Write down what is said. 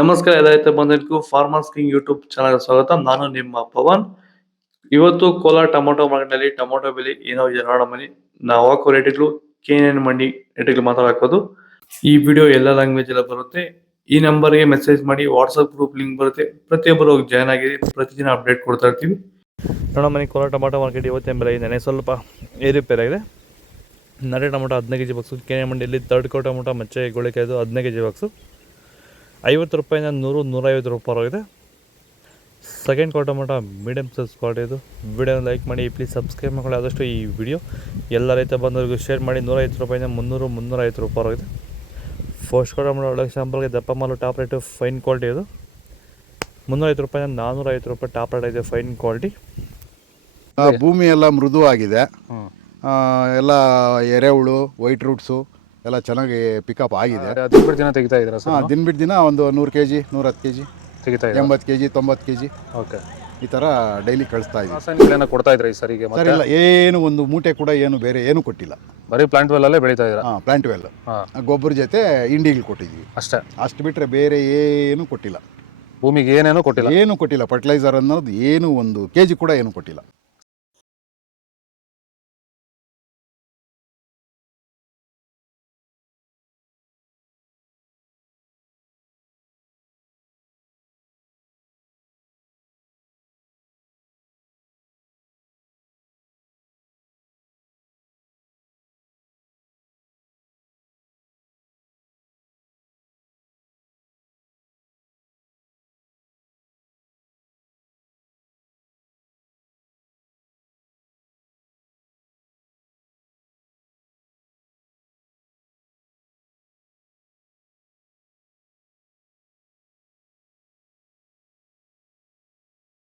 ನಮಸ್ಕಾರ ರೈತ ಬಂಧುಗಳಿಗೂ farmers king YouTube channel ಸ್ವಾಗತ. ನಾನು ನಿಮ್ಮ ಪವನ್. ಇವತ್ತು ಕೋಲಾರ ಟೊಮೊಟೊ ಮಾರ್ಕೆಟ್ನಲ್ಲಿ ಟೊಮೊಟೊ ಬೆಲೆ ಏನೋ ಇದೆ ನೋಡಮನಿ. ನಾವು ಹಾಕೋ ರೇಟ್ಗಳು KNN ಮಂಡಿ ರೇಟ್ಗಳು ಮಾತ್ರ ಹಾಕೋದು. ಈ ವಿಡಿಯೋ ಎಲ್ಲ ಲ್ಯಾಂಗ್ವೇಜ್ ಎಲ್ಲ ಬರುತ್ತೆ. ಈ ನಂಬರ್ಗೆ ಮೆಸೇಜ್ ಮಾಡಿ, ವಾಟ್ಸ್ಆಪ್ ಗ್ರೂಪ್ ಲಿಂಕ್ ಬರುತ್ತೆ, ಪ್ರತಿಯೊಬ್ಬರು ಜಾಯ್ನ್ ಆಗಿ ಪ್ರತಿದಿನ ಅಪ್ಡೇಟ್ ಕೊಡ್ತಾ ಇರ್ತೀವಿ. ನೋಡಮನಿ ಕೋಲಾರ ಟೊಮೊಟೊ ಮಾರ್ಕೆಟ್ ಇವತ್ತಿನ ಬೆಲೆ ಇದೆ ಸ್ವಲ್ಪ ಏರುಪೇರಾಗಿದೆ. ನಡೆ ಟೊಮೊಟೊ 15 kg ಬಾಕ್ಸು, KNN ಮಂಡಿಯಲ್ಲಿ ತರ್ಡ್ ಕೋ ಟೊಮೊಟೊ ಮಚ್ಚೆ ಗೋಳಿಕಾಯ್ದು 15 kg ಬಾಕ್ಸು 50 ರೂಪಾಯಿಂದ 100-150 ರೂಪಾಯಿ ಆಗಿದೆ. ಸೆಕೆಂಡ್ ಕೋ ಟೊಮೊಟೊ ಮೀಡಿಯಮ್ ಸೈಜ್ ಕ್ವಾಲಿಟಿ ಇದು. ವಿಡಿಯೋ ಲೈಕ್ ಮಾಡಿ, ಪ್ಲೀಸ್ ಸಬ್ಸ್ಕ್ರೈಬ್ ಮಾಡಿ. ಆದಷ್ಟು ಈ ವಿಡಿಯೋ ಎಲ್ಲ ರೈತ ಬಂದವರಿಗೂ ಶೇರ್ ಮಾಡಿ. 150 ರೂಪಾಯಿಂದ 300-350 ರೂಪಾಯಿ ಆಗಿದೆ. ಫಸ್ಟ್ ಕೋ ಟೊಮೊಟೊ ಒಳ್ಳೆ ಶಾಂಪಲ್ಗೆ ದಪ್ಪ ಮಾಲು ಟಾಪ್ ರೇಟು ಫೈನ್ ಕ್ವಾಲಿಟಿ ಇದು. 350 ರೂಪಾಯಿಂದ 450 ರೂಪಾಯಿ ಟಾಪ್ ರೇಟ್ ಇದೆ, ಫೈನ್ ಕ್ವಾಲಿಟಿ. ಭೂಮಿ ಎಲ್ಲ ಮೃದುವಾಗಿದೆ, ಎಲ್ಲ ಎರೆಹುಳು, ವೈಟ್ ರೂಟ್ಸು ಎಲ್ಲ ಚೆನ್ನಾಗಿ ಪಿಕಪ್ ಆಗಿದೆ. ದಿನ ಬಿಟ್ಟು ದಿನ ತೆಗಿತಾ ಇದ್ದೀರಾ ಸರ್? ದಿನ ಬಿಟ್ಟು ದಿನ ಒಂದು 100 kg 110 kg ತೆಗಿತಾ ಇದ್ದೀರಾ? 80 kg 90 kg ಓಕೆ. ಈ ಥರ ಡೈಲಿ ಕಳಿಸ್ತಾ ಇದ್ದೀವಿ. ರಾಸಾಯನಿಕಗಳನ್ನ ಕೊಡ್ತಾ ಇದ್ರಾ ಈ ಸರಿಗೆ? ಸರ್ ಇಲ್ಲ, ಏನು ಒಂದು ಮೂಟೆ ಕೂಡ ಏನು ಬೇರೆ ಏನು ಕೊಟ್ಟಿಲ್ಲ. ಬರೀ ಪ್ಲಾಂಟ್ ವೆಲ್ಲಲ್ಲೇ ಬೆಳೀತಾ ಇದ್ದೀರಾ? ಪ್ಲಾಂಟ್ ವೆಲ್ ಗೊಬ್ಬರ ಜೊತೆ ಇಂಡಿಗಳು ಕೊಟ್ಟಿದ್ದೀವಿ ಅಷ್ಟೇ. ಅಷ್ಟು ಬಿಟ್ಟರೆ ಬೇರೆ ಏನು ಕೊಟ್ಟಿಲ್ಲ. ಭೂಮಿಗೆ ಏನೇನೂ ಕೊಟ್ಟಿಲ್ಲ? ಏನು ಕೊಟ್ಟಿಲ್ಲ. ಫರ್ಟಿಲೈಸರ್ ಅನ್ನೋದು ಏನು ಒಂದು KG ಕೂಡ ಏನು ಕೊಟ್ಟಿಲ್ಲ.